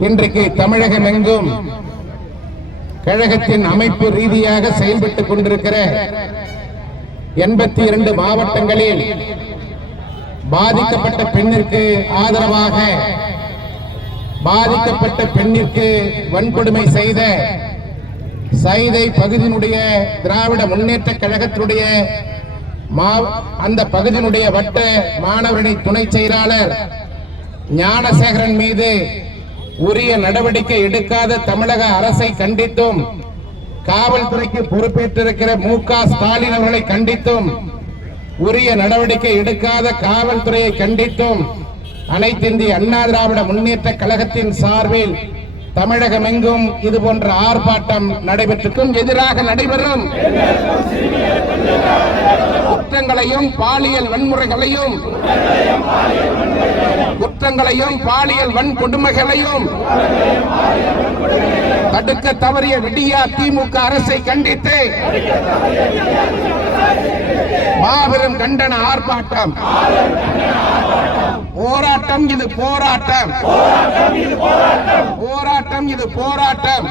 இன்றைக்கு தமிழகம் எங்கும் கழகத்தின் அமைப்பு ரீதியாக செயல்பட்டுக் கொண்டிருக்கிற எண்பத்தி இரண்டு மாவட்டங்களில் பாதிக்கப்பட்ட பெண்ணிற்கு ஆதரவாக பாதிக்கப்பட்ட பெண்ணிற்கு வன்கொடுமை செய்த சைதை பகுதியினுடைய திராவிட முன்னேற்ற கழகத்தினுடைய மா- அந்த பகுதியினுடைய வட்ட மாணவரணி துணை செயலாளர் ஞானசேகரன் மீது உரிய நடவடிக்கை எடுக்காத தமிழக அரசை கண்டித்தும் காவல்துறைக்கு பொறுப்பேற்றிருக்கிற மு க ஸ்டாலின் அவர்களை கண்டித்தும் உரிய நடவடிக்கை எடுக்காத காவல்துறையை கண்டித்தும் அனைத்திந்திய அண்ணா திராவிட முன்னேற்ற கழகத்தின் சார்பில் தமிழகமெங்கும் இது போன்ற ஆர்ப்பாட்டம் நடைபெற்றுக்கும் எதிராக நடைபெறும். குற்றங்களையும் பாலியல் வன்முறைகளையும் குற்றங்களையும் பாலியல் வன்கொடுமைகளையும் தடுக்க தவறிய விடியா திமுக அரசை கண்டித்து மாபெரும் கண்டன ஆர்ப்பாட்டம். போராட்டம் இது போராட்டம். போராட்டம் இது போராட்டம்.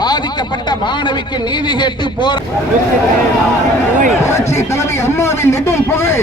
பாதிக்கப்பட்ட மாணவிக்கு நீதி கேட்டு போர் புரட்சி தலைவி அம்மாவின் நெடும் புகழ்